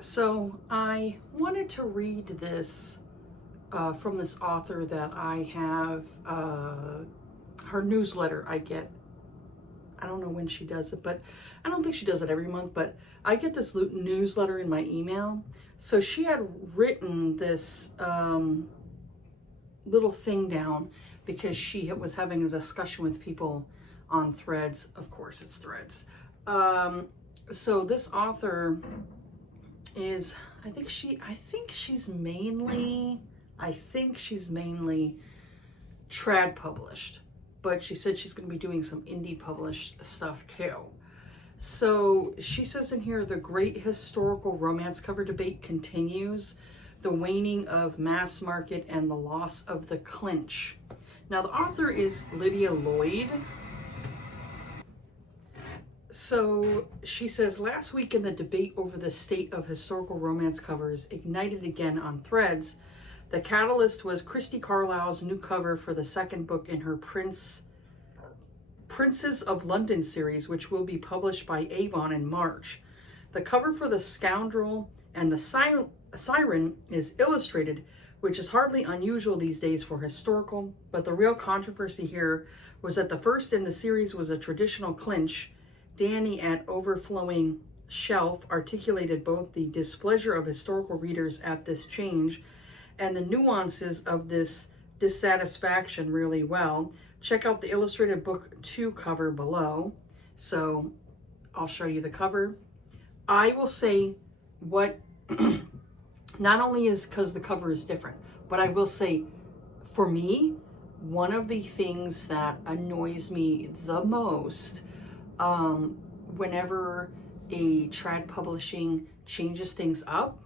So I wanted to read this from this author that I have, her newsletter I get. I don't know when she does it, but I don't think she does it every month, but I get this newsletter in my email. So she had written this little thing down because she was having a discussion with people on Threads. Of course, it's Threads. So this author is, I think she's mainly trad published, but she said she's going to be doing some indie published stuff too. So she says in here, the great historical romance cover debate continues, the waning of mass market and the loss of the clinch. Now the author is Lydia Lloyd. So she says, last week in the debate over the state of historical romance covers ignited again on Threads, the catalyst was Christy Carlisle's new cover for the second book in her Princes of London series, which will be published by Avon in March. The cover for The Scoundrel and the Siren is illustrated, which is hardly unusual these days for historical, but the real controversy here was that the first in the series was a traditional clinch. Danny at Overflowing Shelf articulated both the displeasure of historical readers at this change and the nuances of this dissatisfaction really well. Check out the illustrated book 2 cover below. So I'll show you the cover. I will say what, not only is because the cover is different, but I will say for me, one of the things that annoys me the most whenever a trad publishing changes things up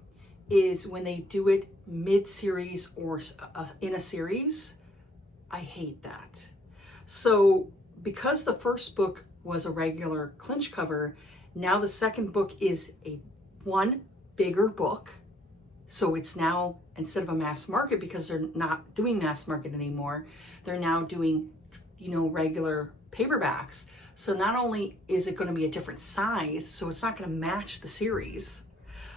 is when they do it mid-series or in a series. I hate that. So because the first book was a regular clinch cover, now the second book is one bigger book. So it's now, instead of a mass market, because they're not doing mass market anymore, they're now doing, regular paperbacks. So not only is it going to be a different size, so it's not going to match the series,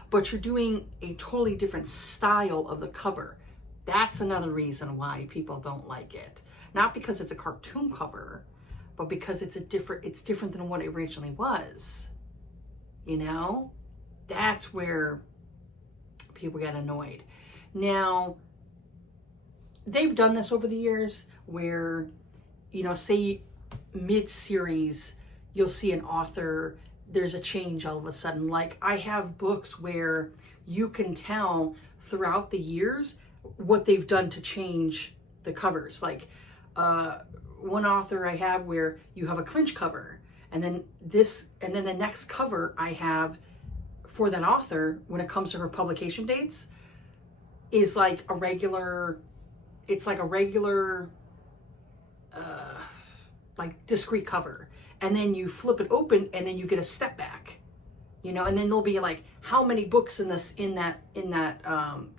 but you're doing a totally different style of the cover. That's another reason why people don't like it. Not because it's a cartoon cover, but because it's different than what it originally was. That's where people get annoyed. Now, they've done this over the years where, say mid-series, you'll see an author, there's a change all of a sudden. Like I have books where you can tell throughout the years what they've done to change the covers. Like one author I have where you have a clinch cover, and then the next cover I have for that author when it comes to her publication dates is like a regular like discrete cover, and then you flip it open and then you get a step back, and then there'll be like how many books in that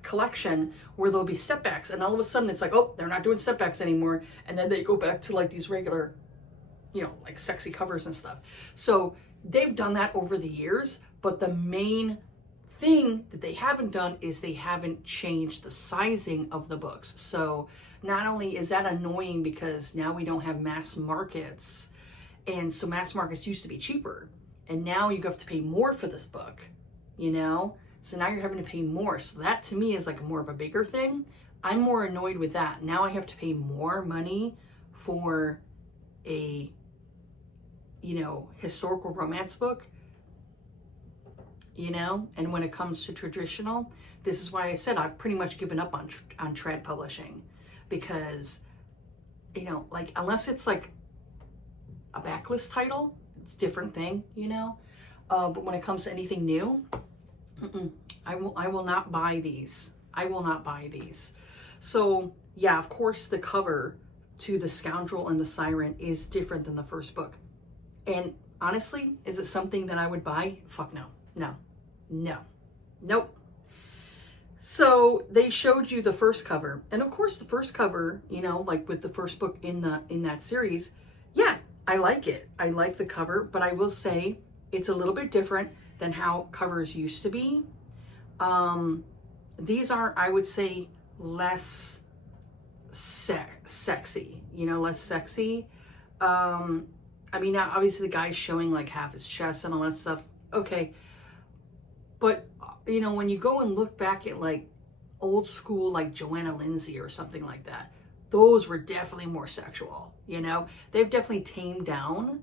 collection where there'll be step backs, and all of a sudden it's like, oh, they're not doing step backs anymore, and then they go back to like these regular like sexy covers and stuff. So they've done that over the years, but the main thing that they haven't done is they haven't changed the sizing of the books. So not only is that annoying because now we don't have mass markets, and so mass markets used to be cheaper, and now you have to pay more for this book, so now you're having to pay more. So that to me is like more of a bigger thing. I'm more annoyed with that. Now I have to pay more money for a historical romance book, and when it comes to traditional, this is why I said I've pretty much given up on trad publishing, because like unless it's like a backlist title, it's a different thing, but when it comes to anything new, I will not buy these. I will not buy these. So yeah, of course the cover to The Scoundrel and the Siren is different than the first book, and honestly, is it something that I would buy? Fuck no. Nope. So they showed you the first cover, and of course the first cover, like with the first book in that series, yeah, I like it. I like the cover, but I will say it's a little bit different than how covers used to be. These are, I would say, less sexy, less sexy. I mean, now obviously the guy's showing like half his chest and all that stuff. Okay. But, when you go and look back at like old school, like Joanna Lindsay or something like that, those were definitely more sexual, They've definitely tamed down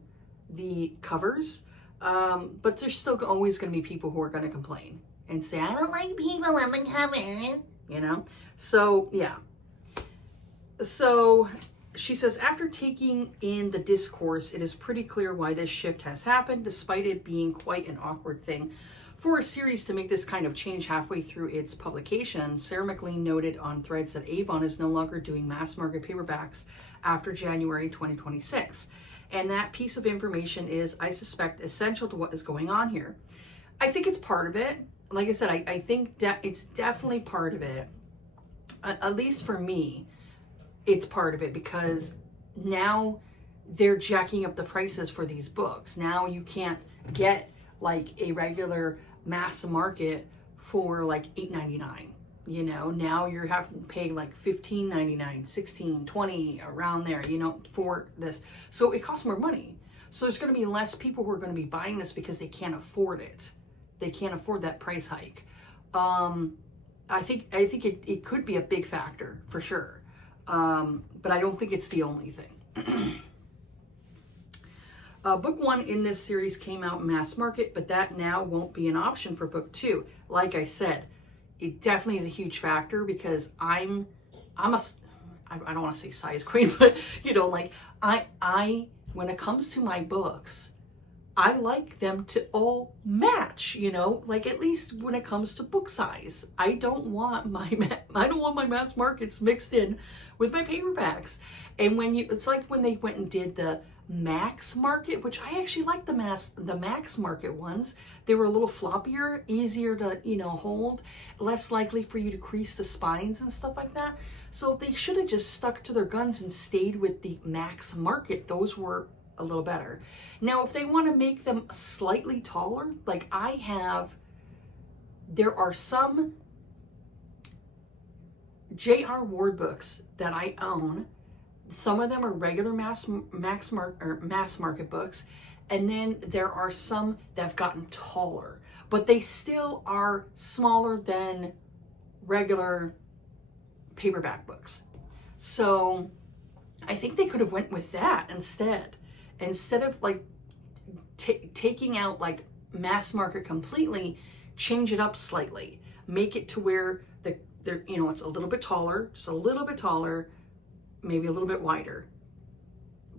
the covers. But there's still always going to be people who are going to complain and say, I don't like people on the cover, So, yeah. So she says, after taking in the discourse, it is pretty clear why this shift has happened, despite it being quite an awkward thing for a series to make this kind of change halfway through its publication. Sarah McLean noted on Threads that Avon is no longer doing mass market paperbacks after January 2026. And that piece of information is, I suspect, essential to what is going on here. I think it's part of it. Like I said, I think it's definitely part of it. At least for me, it's part of it, because now they're jacking up the prices for these books. Now you can't get like a regular mass market for like $8.99. Now you're having to pay like $15.99, $16, $20, around there, for this. So it costs more money. So there's going to be less people who are going to be buying this because they can't afford it. They can't afford that price hike. I think it could be a big factor for sure. But I don't think it's the only thing. Book 1 in this series came out mass market, but that now won't be an option for book 2. Like I said, it definitely is a huge factor, because I don't want to say size queen, but like I when it comes to my books, I like them to all match, like at least when it comes to book size. I don't want my mass markets mixed in with my paperbacks. And it's like when they went and did the Max Market, which I actually like the Max Market ones. They were a little floppier, easier to, hold, less likely for you to crease the spines and stuff like that. So they should have just stuck to their guns and stayed with the Max Market. Those were a little better. Now, if they want to make them slightly taller, like there are some J.R. Ward books that I own. Some of them are regular mass market books, and then there are some that have gotten taller, but they still are smaller than regular paperback books. So I think they could have went with that instead of like taking out like mass market completely. Change it up slightly, make it to where it's a little bit taller, just a little bit taller, maybe a little bit wider,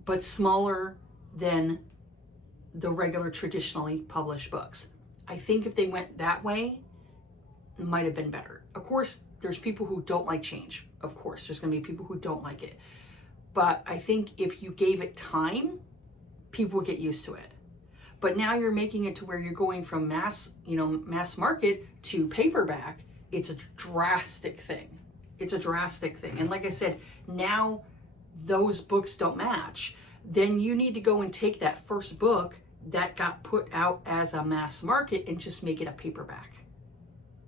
but smaller than the regular traditionally published books. I think if they went that way, it might have been better. Of course, there's people who don't like change. Of course, there's going to be people who don't like it. But I think if you gave it time, people would get used to it. But now you're making it to where you're going from mass market to paperback. It's a drastic thing. And like I said, now those books don't match. Then you need to go and take that first book that got put out as a mass market and just make it a paperback.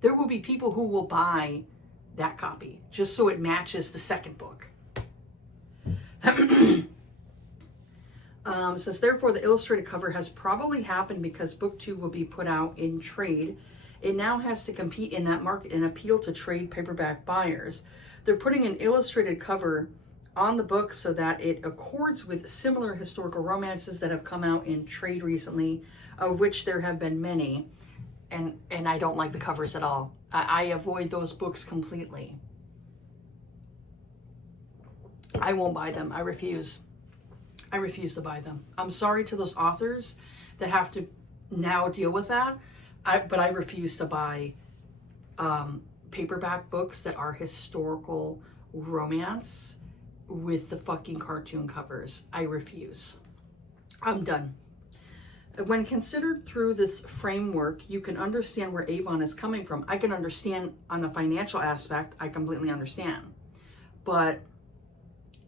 There will be people who will buy that copy just so it matches the second book. Says, therefore, the illustrated cover has probably happened because book 2 will be put out in trade. It now has to compete in that market and appeal to trade paperback buyers. They're putting an illustrated cover on the book so that it accords with similar historical romances that have come out in trade recently, of which there have been many. And I don't like the covers at all. I avoid those books completely. I won't buy them. I refuse to buy them. I'm sorry to those authors that have to now deal with that. But I refuse to buy paperback books that are historical romance with the fucking cartoon covers. I refuse. I'm done. When considered through this framework, you can understand where Avon is coming from. I can understand on the financial aspect. I completely understand. But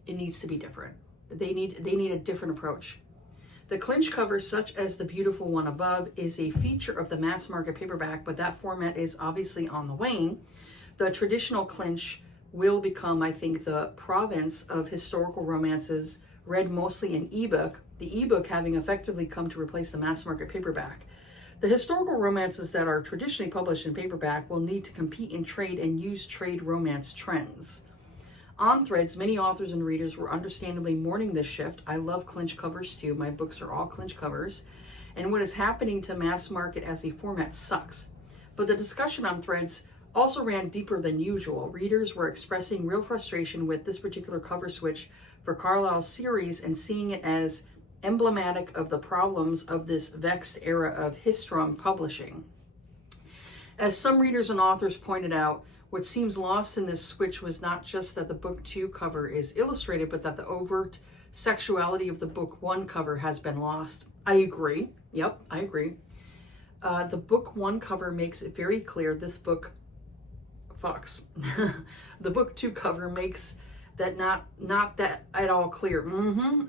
it needs to be different. They need a different approach. The clinch cover, such as the beautiful one above, is a feature of the mass market paperback, but that format is obviously on the wane. The traditional clinch will become, I think, the province of historical romances read mostly in ebook, the ebook having effectively come to replace the mass market paperback. The historical romances that are traditionally published in paperback will need to compete in trade and use trade romance trends. On Threads, many authors and readers were understandably mourning this shift. I love clinch covers too. My books are all clinch covers. And what is happening to mass market as a format sucks. But the discussion on Threads also ran deeper than usual. Readers were expressing real frustration with this particular cover switch for Carlyle's series and seeing it as emblematic of the problems of this vexed era of Histrom publishing. As some readers and authors pointed out, what seems lost in this switch was not just that the book 2 cover is illustrated, but that the overt sexuality of the book 1 cover has been lost. I agree. Yep, I agree. The book 1 cover makes it very clear this book fucks. The book 2 cover makes that not that at all clear.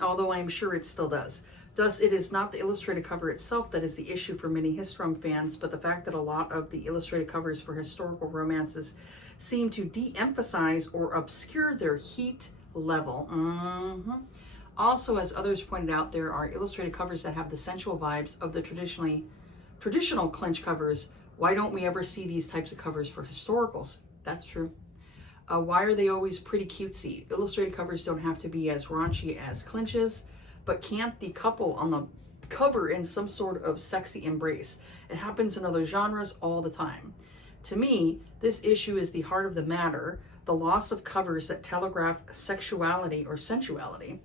Although I'm sure it still does. Thus, it is not the illustrated cover itself that is the issue for many Histrom fans, but the fact that a lot of the illustrated covers for historical romances seem to de-emphasize or obscure their heat level. Also, as others pointed out, there are illustrated covers that have the sensual vibes of the traditional clinch covers. Why don't we ever see these types of covers for historicals? That's true. Why are they always pretty cutesy? Illustrated covers don't have to be as raunchy as clinches, but can't the couple on the cover in some sort of sexy embrace? It happens in other genres all the time. To me, this issue is the heart of the matter, the loss of covers that telegraph sexuality or sensuality.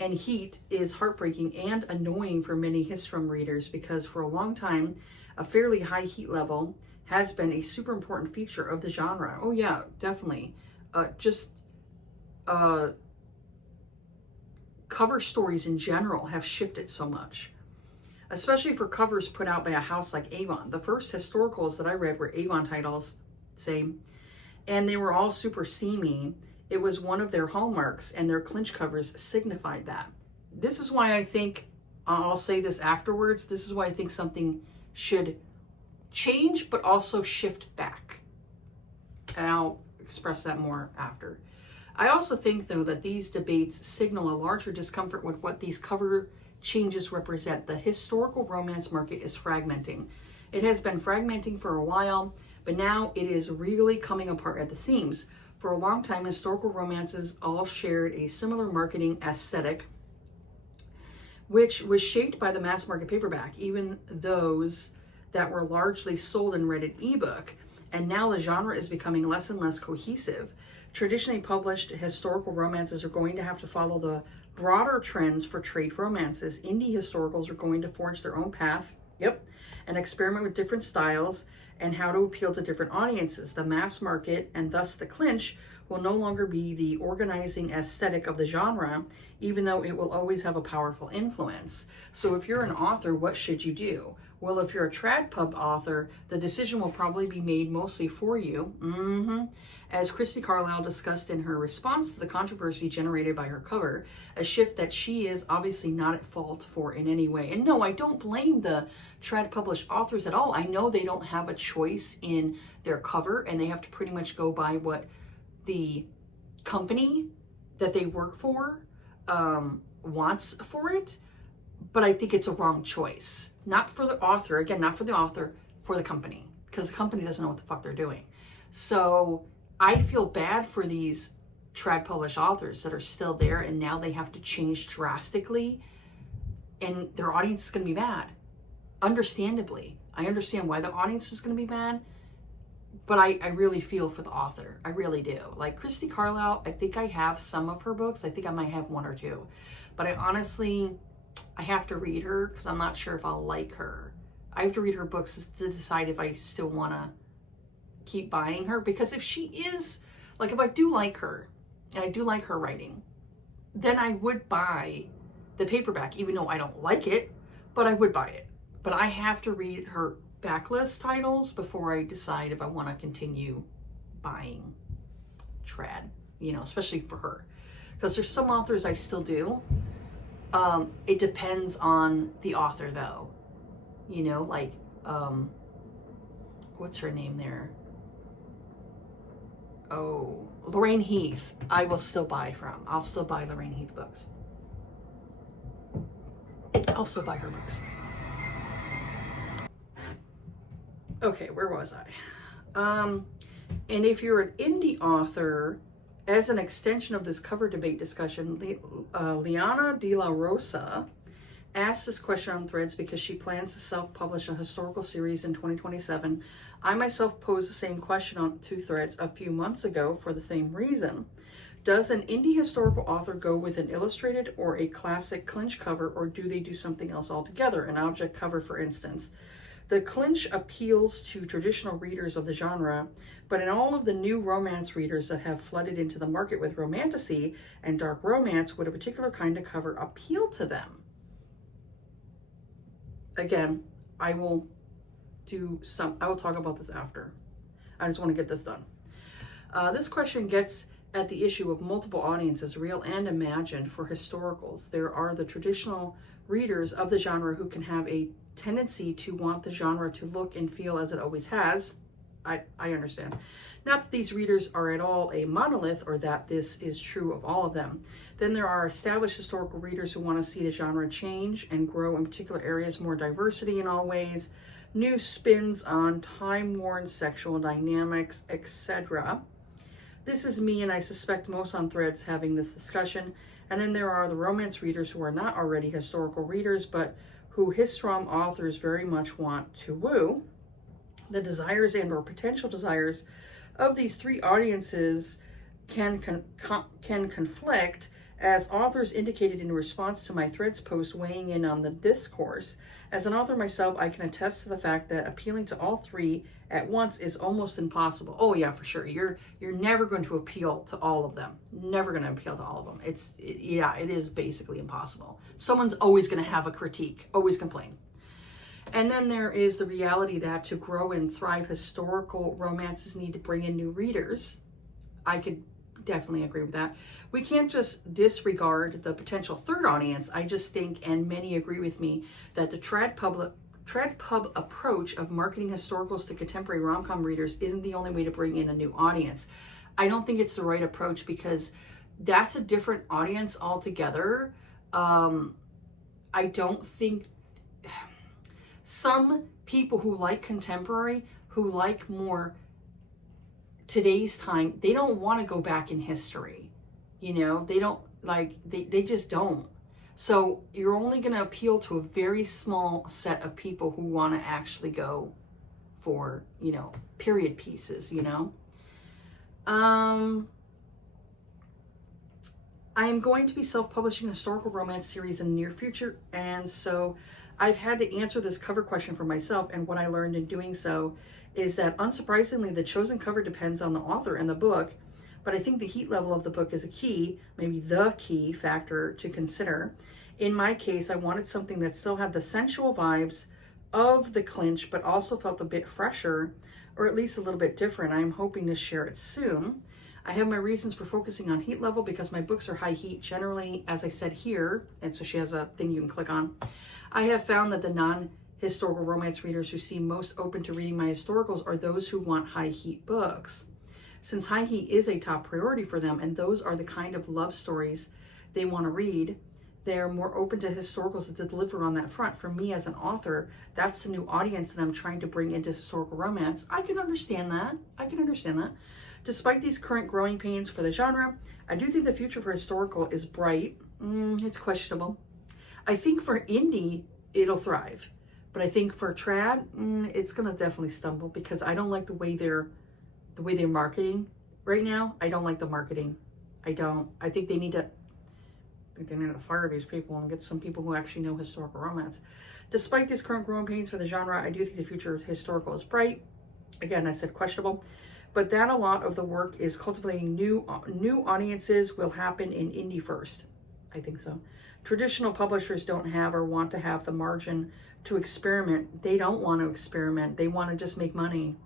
And heat is heartbreaking and annoying for many Histrom readers because for a long time, a fairly high heat level has been a super important feature of the genre. Oh yeah, definitely. Cover stories in general have shifted so much, especially for covers put out by a house like Avon. The first historicals that I read were Avon titles, same, and they were all super steamy. It was one of their hallmarks, and their clinch covers signified that. This is why I think, I'll say this afterwards, this is why I think something should change, but also shift back. And I'll express that more after. I also think, though, that these debates signal a larger discomfort with what these cover changes represent. The historical romance market is fragmenting. It has been fragmenting for a while, but now it is really coming apart at the seams. For a long time, historical romances all shared a similar marketing aesthetic, which was shaped by the mass market paperback, even those that were largely sold and read in ebook. And now the genre is becoming less and less cohesive. Traditionally published historical romances are going to have to follow the broader trends for trade romances. Indie historicals are going to forge their own path, and experiment with different styles and how to appeal to different audiences. The mass market, and thus the clinch, will no longer be the organizing aesthetic of the genre, even though it will always have a powerful influence. So if you're an author, what should you do? Well, if you're a trad pub author, the decision will probably be made mostly for you. As Christy Carlyle discussed in her response to the controversy generated by her cover, a shift that she is obviously not at fault for in any way. And no, I don't blame the trad published authors at all. I know they don't have a choice in their cover, and they have to pretty much go by what the company that they work for wants for it. But I think it's a wrong choice. Not for the author, again, not for the author, for the company. Because the company doesn't know what the fuck they're doing. So I feel bad for these trad published authors that are still there and now they have to change drastically. And their audience is going to be mad. Understandably. I understand why the audience is going to be mad. But I really feel for the author. I really do. Like Christy Carlyle, I think I have some of her books. I think I might have one or two. But I have to read her because I'm not sure if I'll like her. I have to read her books to decide if I still want to keep buying her. Because if she is, like if I do like her, and I do like her writing, then I would buy the paperback, even though I don't like it, but I would buy it. But I have to read her backlist titles before I decide if I want to continue buying trad, especially for her. Because there's some authors I still do. It depends on the author, though. You know, like, what's her name there? Oh, Lorraine Heath. I will still buy from. I'll still buy Lorraine Heath books. I'll still buy her books. Okay, where was I? And if you're an indie author, as an extension of this cover debate discussion, Liana De La Rosa asked this question on Threads because she plans to self-publish a historical series in 2027. I myself posed the same question on two Threads a few months ago for the same reason. Does an indie historical author go with an illustrated or a classic clinch cover, or do they do something else altogether, an object cover, for instance? The clinch appeals to traditional readers of the genre, but in all of the new romance readers that have flooded into the market with romantasy and dark romance, would a particular kind of cover appeal to them? Again, I will talk about this after. I just want to get this done. This question gets at the issue of multiple audiences, real and imagined, for historicals. There are the traditional readers of the genre who can have a tendency to want the genre to look and feel as it always has. I understand. Not that these readers are at all a monolith, or that this is true of all of them. Then there are established historical readers who want to see the genre change and grow in particular areas, more diversity in all ways, new spins on time-worn sexual dynamics, etc. This is me, and I suspect most on Threads having this discussion. And then there are the romance readers who are not already historical readers, but who Histrom authors very much want to woo. The desires and or potential desires of these three audiences can conflict, as authors indicated in response to my Threads post weighing in on the discourse. As an author myself, I can attest to the fact that appealing to all three at once is almost impossible. Oh yeah, for sure. You're never going to appeal to all of them. Never going to appeal to all of them. It is basically impossible. Someone's always going to have a critique, always complain. And then there is the reality that to grow and thrive, historical romances need to bring in new readers. I could definitely agree with that. We can't just disregard the potential third audience. I just think, and many agree with me, that the trad pub approach of marketing historicals to contemporary rom-com readers isn't the only way to bring in a new audience. I don't think it's the right approach, because that's a different audience altogether. I don't think some people who like contemporary, who like more today's time, they don't want to go back in history. You know, they don't like, they just don't. So you're only going to appeal to a very small set of people who want to actually go for, you know, period pieces, you know. I am going to be self-publishing a historical romance series in the near future, and so I've had to answer this cover question for myself, and what I learned in doing so is that, unsurprisingly, the chosen cover depends on the author and the book, but I think the heat level of the book is a key, maybe the key factor to consider. In my case, I wanted something that still had the sensual vibes of the clinch, but also felt a bit fresher, or at least a little bit different. I'm hoping to share it soon. I have my reasons for focusing on heat level because my books are high heat generally, as I said here, and so she has a thing you can click on. I have found that the non-historical romance readers who seem most open to reading my historicals are those who want high heat books. Since high heat is a top priority for them, and those are the kind of love stories they want to read, they're more open to historicals that deliver on that front. For me as an author, that's the new audience that I'm trying to bring into historical romance. I can understand that. Despite these current growing pains for the genre, I do think the future for historical is bright. It's questionable. I think for indie, it'll thrive. But I think for trad, it's gonna definitely stumble, because I don't like the way they're marketing right now. I don't like the marketing. I don't. I think they need to fire these people and get some people who actually know historical romance. Despite these current growing pains for the genre, I do think the future of historical is bright. Again, I said questionable. But that a lot of the work is cultivating new audiences will happen in indie first. I think so. Traditional publishers don't have or want to have the margin to experiment. They don't want to experiment. They want to just make money.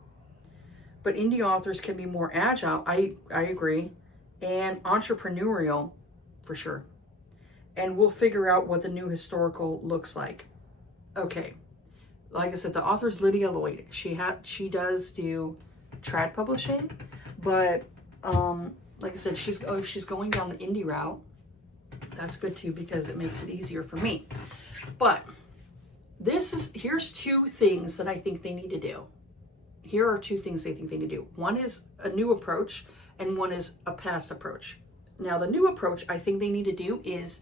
But indie authors can be more agile, I agree, and entrepreneurial, for sure. and we'll figure out what the new historical looks like. Okay, like I said, the author's Lydia Lloyd. She does do trad publishing, but like I said, she's going down the indie route. That's good too, because it makes it easier for me. But here's two things that I think they need to do. Here are two things they think they need to do. One is a new approach, and one is a past approach. Now, the new approach I think they need to do is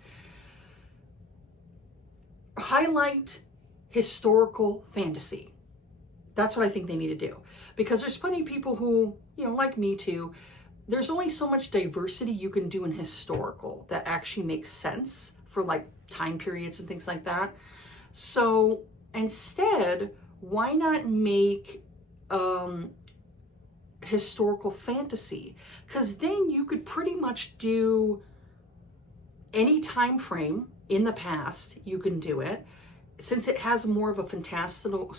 highlight historical fantasy. That's what I think they need to do. Because there's plenty of people who, like me too, there's only so much diversity you can do in historical that actually makes sense for like time periods and things like that. So instead, why not make historical fantasy? Because then you could pretty much do any time frame in the past. You can do it, since it has more of a fantastical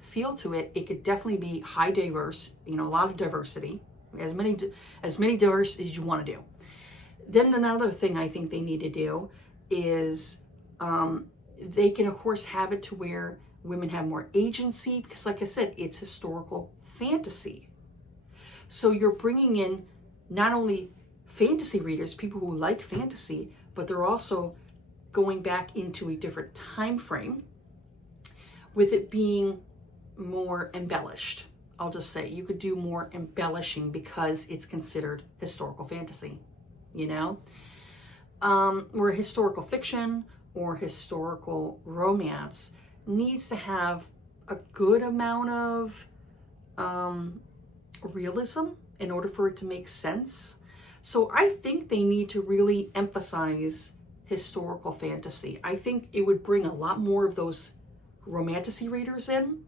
feel to it. It could definitely be high diverse, a lot of diversity, as many diverse as you want to do. Then another thing I think they need to do is they can of course have it to where women have more agency, because like I said, it's historical fantasy. So you're bringing in not only fantasy readers, people who like fantasy, but they're also going back into a different time frame with it being more embellished. I'll just say you could do more embellishing because it's considered historical fantasy, where historical fiction or historical romance needs to have a good amount of realism in order for it to make sense. So I think they need to really emphasize historical fantasy. I think it would bring a lot more of those romantasy readers in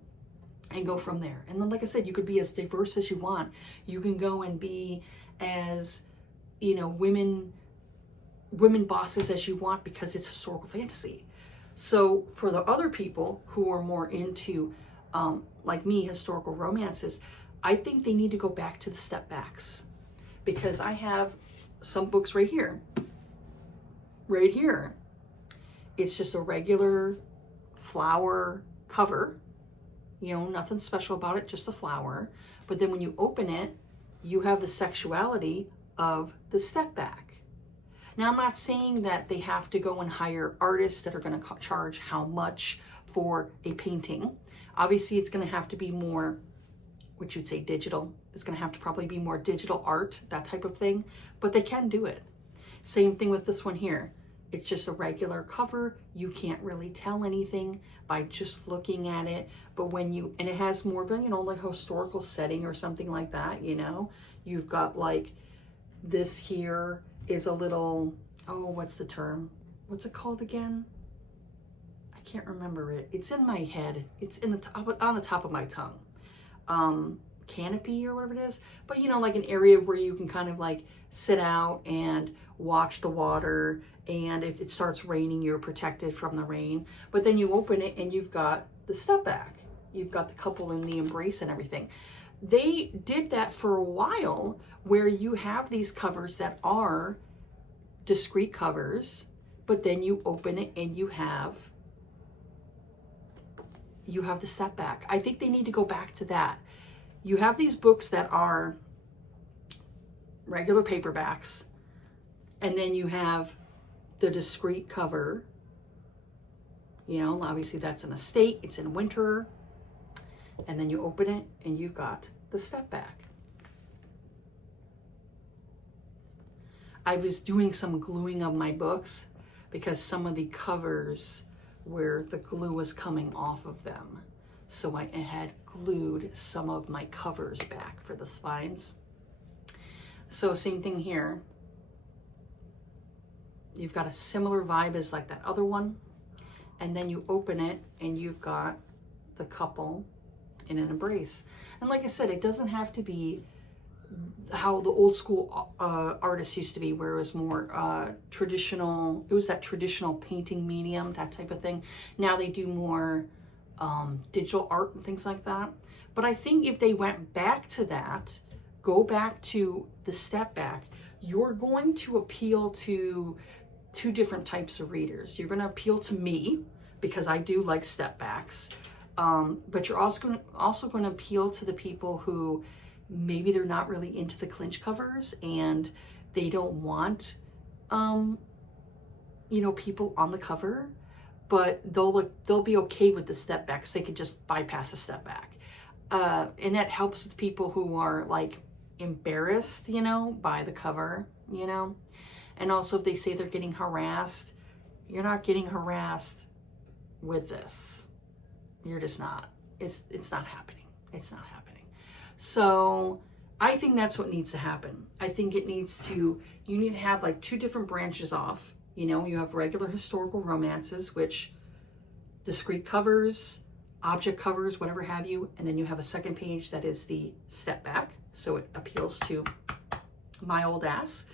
and go from there. And then, like I said, you could be as diverse as you want. You can go and be as, women bosses as you want, because it's historical fantasy. So for the other people who are more into, like me, historical romances, I think they need to go back to the step backs, because I have some books right here. Right here. It's just a regular flower cover, nothing special about it, just a flower. But then when you open it, you have the sexuality of the step back. Now, I'm not saying that they have to go and hire artists that are going to charge how much for a painting. Obviously, it's going to have to be more, what you'd say, digital. It's going to have to probably be more digital art, that type of thing. But they can do it. Same thing with this one here. It's just a regular cover. You can't really tell anything by just looking at it. But and it has more of a, like historical setting or something like that, You've got like this here is a little, what's the term? What's it called again? I can't remember it. It's in my head. It's on the top of my tongue. Canopy or whatever it is. But like an area where you can kind of like sit out and watch the water, and if it starts raining, you're protected from the rain. But then you open it and you've got the step back. You've got the couple in the embrace and everything. They did that for a while, where you have these covers that are discrete covers, but then you open it and you have the step back. I think they need to go back to that. You have these books that are regular paperbacks, and then you have the discrete cover. Obviously that's in a state, it's in winter, and then you open it and you've got the step back. I was doing some gluing of my books because some of the covers where the glue was coming off of them. So I had glued some of my covers back for the spines. So same thing here. You've got a similar vibe as like that other one. And then you open it and you've got the couple in an embrace. And like I said, it doesn't have to be how the old school artists used to be, where it was more traditional. It was that traditional painting medium, that type of thing. Now they do more digital art and things like that. But I think if they went back to that, go back to the step back, you're going to appeal to two different types of readers. You're going to appeal to me because I do like step backs, but you're also going to appeal to the people who maybe they're not really into the clinch covers and they don't want, you know, people on the cover, but they'll be okay with the step backs. They could just bypass the step back, and that helps with people who are like embarrassed, you know, by the cover, you know. And also if they say they're getting harassed, you're not getting harassed with this. You're just not. It's not happening. It's not happening. So I think that's what needs to happen. I think you need to have like two different branches off. You know, you have regular historical romances, which discrete covers, object covers, whatever have you. And then you have a second page that is the step back. So it appeals to my old ass.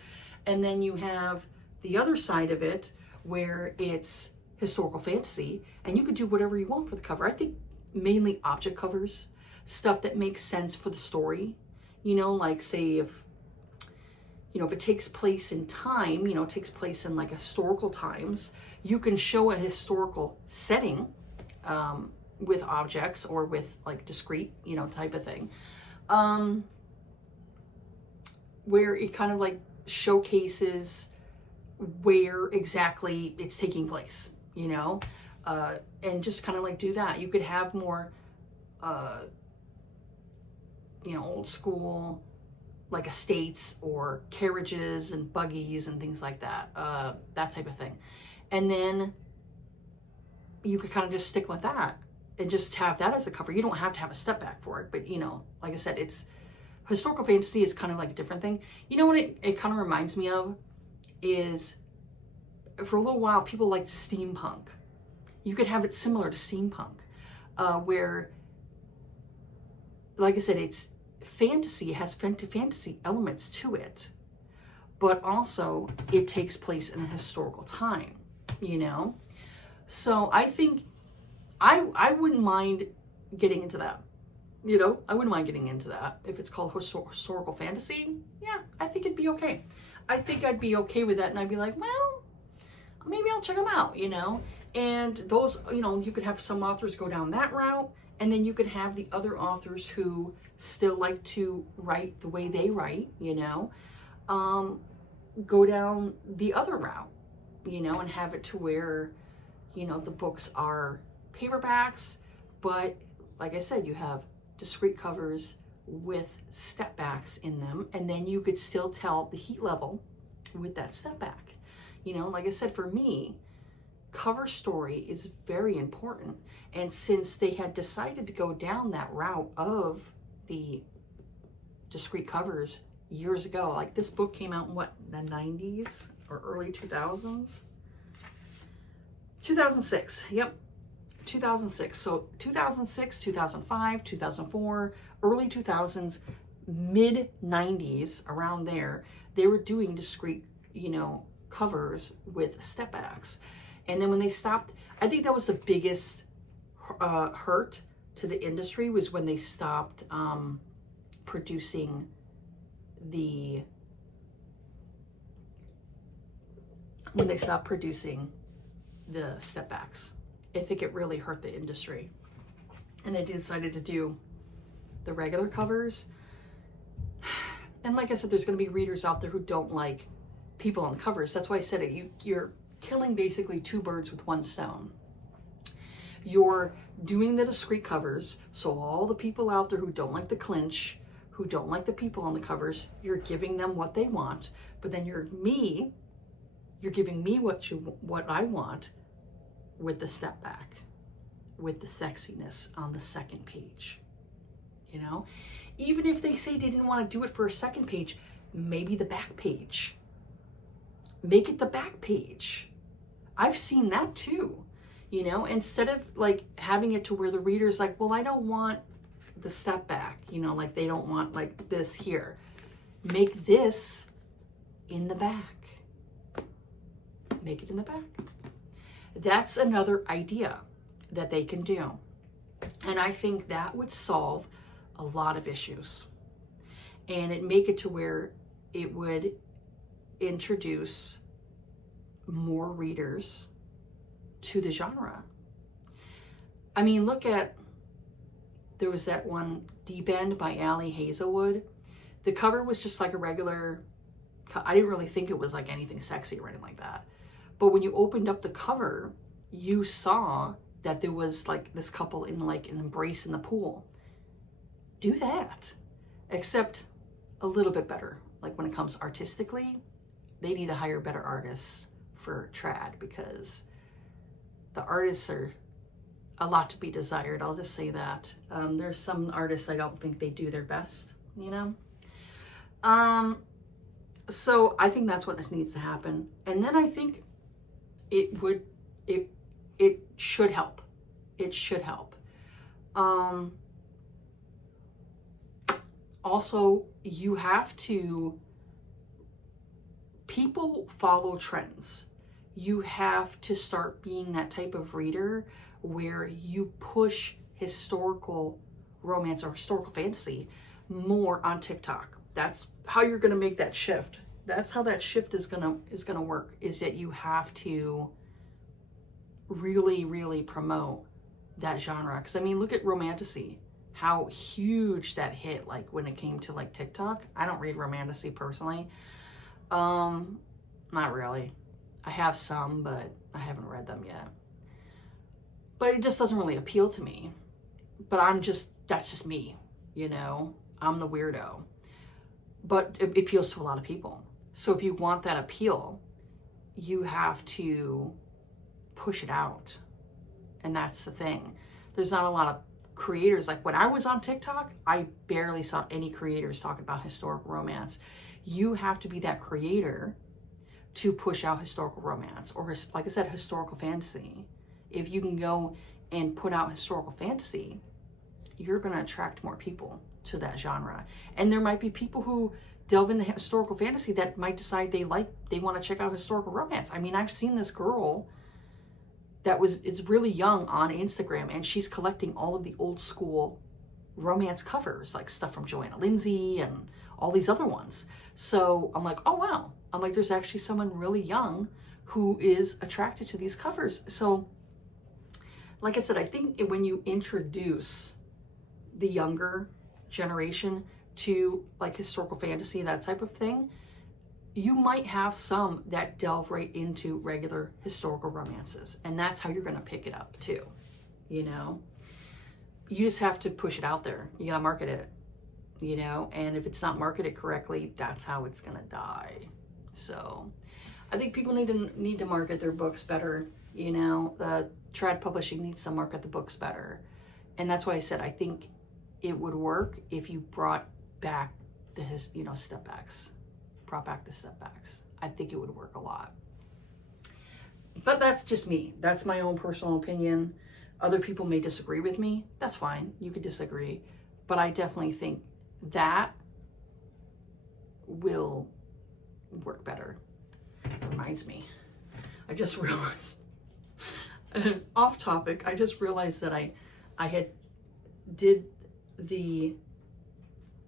And then you have the other side of it where it's historical fantasy, and you could do whatever you want for the cover. I think mainly object covers, stuff that makes sense for the story. You know, like say if it takes place in time, you know, it takes place in like historical times, you can show a historical setting with objects or with like discrete, you know, type of thing, where it kind of like showcases where exactly it's taking place, you know, and just kind of like do that. You could have more, you know, old school, like estates or carriages and buggies and things like that, that type of thing. And then you could kind of just stick with that and just have that as a cover. You don't have to have a step back for it, but you know, like I said, it's historical fantasy is kind of like a different thing. You know what it kind of reminds me of is, for a little while, people liked steampunk. You could have it similar to steampunk, where, like I said, it's fantasy, it has fantasy elements to it, but also it takes place in a historical time, you know? So I think I wouldn't mind getting into that. You know, I wouldn't mind getting into that. If it's called historical fantasy, yeah, I think it'd be okay. I think I'd be okay with that, and I'd be like, well, maybe I'll check them out, you know? And those, you know, you could have some authors go down that route, and then you could have the other authors who still like to write the way they write, you know, go down the other route, you know, and have it to where, you know, the books are paperbacks, but like I said, you have discrete covers with step backs in them, and then you could still tell the heat level with that step back. You know, like I said, for me, cover story is very important. And since they had decided to go down that route of the discrete covers years ago, like this book came out in what, the 90s or early 2000s? 2006, yep. 2006. So 2006, 2005, 2004, early 2000s, mid 90s, around there, they were doing discrete, you know, covers with step backs. And then when they stopped, I think that was the biggest hurt to the industry, was when they stopped producing the step backs. I think it really hurt the industry. And they decided to do the regular covers. And like I said, there's going to be readers out there who don't like people on the covers. That's why I said it. You're killing basically two birds with one stone. You're doing the discrete covers, so all the people out there who don't like the clinch, who don't like the people on the covers, you're giving them what they want. But then you're giving me what I want, with the step back, with the sexiness on the second page. You know, even if they say they didn't want to do it for a second page, maybe the back page. Make it the back page. I've seen that too. You know, instead of like having it to where the reader's like, well, I don't want the step back, you know, like they don't want like this here. Make this in the back. Make it in the back. That's another idea that they can do. And I think that would solve a lot of issues. and it make it to where it would introduce more readers to the genre. I mean, look at, there was that one, Deep End by Ali Hazelwood. The cover was just like a regular, I didn't really think it was like anything sexy or anything like that. But when you opened up the cover, you saw that there was like this couple in like an embrace in the pool. Do that, except a little bit better. Like when it comes artistically, they need to hire better artists for trad, because the artists are a lot to be desired. I'll just say that. There's some artists I don't think they do their best, you know? So I think that's what needs to happen. And then I think it should help. It should help. Also, you have to, people follow trends. You have to start being that type of reader where you push historical romance or historical fantasy more on TikTok. That's how you're going to make that shift. That's how that shift is going to work, is that you have to really, really promote that genre. Because I mean, look at Romantasy, how huge that hit, like when it came to like TikTok. I don't read Romantasy personally. Not really. I have some, but I haven't read them yet. But it just doesn't really appeal to me. But that's just me, you know? I'm the weirdo. But it appeals to a lot of people. So if you want that appeal, you have to push it out. And that's the thing. There's not a lot of creators. Like when I was on TikTok, I barely saw any creators talking about historical romance. You have to be that creator to push out historical romance, or like I said, historical fantasy. If you can go and put out historical fantasy, you're going to attract more people to that genre. And there might be people who delve into historical fantasy that might decide they want to check out historical romance. I mean, I've seen this girl it's really young on Instagram, and she's collecting all of the old school romance covers, like stuff from Joanna Lindsay and all these other ones. So I'm like, oh wow. I'm like, there's actually someone really young who is attracted to these covers. So like I said, I think when you introduce the younger generation to like historical fantasy, that type of thing, you might have some that delve right into regular historical romances. And that's how you're going to pick it up too. You know, you just have to push it out there. You got to market it, you know, and if it's not marketed correctly, that's how it's going to die. So I think people need to market their books better. You know, the trad publishing needs to market the books better. And that's why I said, I think it would work if you brought back the, you know, step backs. Brought back the step backs. I think it would work a lot. But that's just me. That's my own personal opinion. Other people may disagree with me. That's fine. You could disagree. But I definitely think that will work better. It reminds me. I just realized, off topic, I just realized that I had did the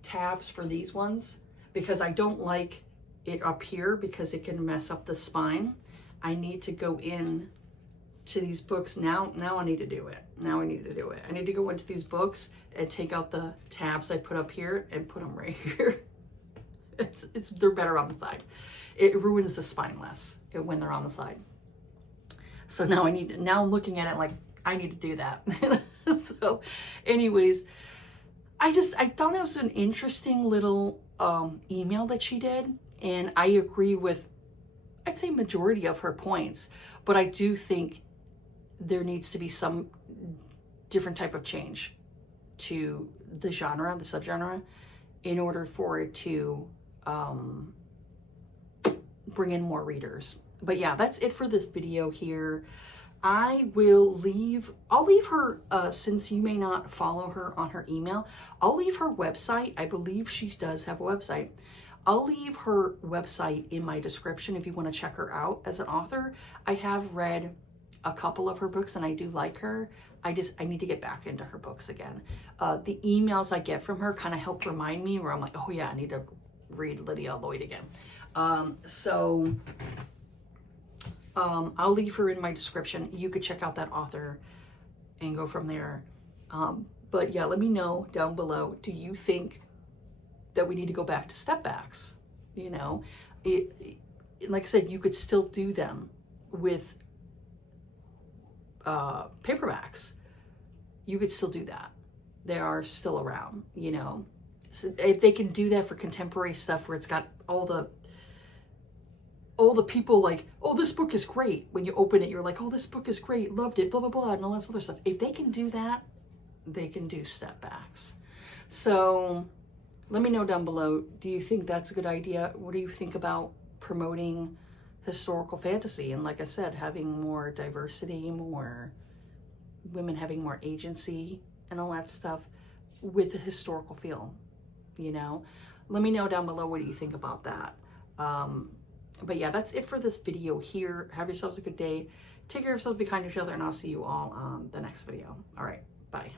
tabs for these ones because I don't like it up here because it can mess up the spine. I need to go in to these books now. Now I need to do it. Now I need to do it. I need to go into these books and take out the tabs I put up here and put them right here. They're better on the side. It ruins the spine less when they're on the side. So now I'm looking at it like I need to do that. So anyways, I thought it was an interesting little email that she did. And I agree with, I'd say, majority of her points. But I do think there needs to be some different type of change to the genre, the subgenre, in order for it to bring in more readers. But yeah, that's it for this video here. I'll leave her, since you may not follow her on her email, I'll leave her website. I believe she does have a website. I'll leave her website in my description if you want to check her out as an author. I have read a couple of her books and I do like her. I need to get back into her books again. The emails I get from her kind of help remind me where I'm like, oh yeah, I need to read Lydia Lloyd again. I'll leave her in my description. You could check out that author and go from there. But yeah, let me know down below. Do you think that we need to go back to step backs? You know, like I said, you could still do them with paperbacks. You could still do that. They are still around, you know. So if they can do that for contemporary stuff where it's got all the people like, oh, this book is great. When you open it, you're like, oh, this book is great, loved it, blah, blah, blah, and all this other stuff. If they can do that, they can do step backs. So let me know down below, do you think that's a good idea? What do you think about promoting historical fantasy? And like I said, having more diversity, more women having more agency and all that stuff with a historical feel, you know? Let me know down below, what do you think about that? But yeah, that's it for this video here. Have yourselves a good day. Take care of yourselves, be kind to each other, and I'll see you all on the next video. All right, bye.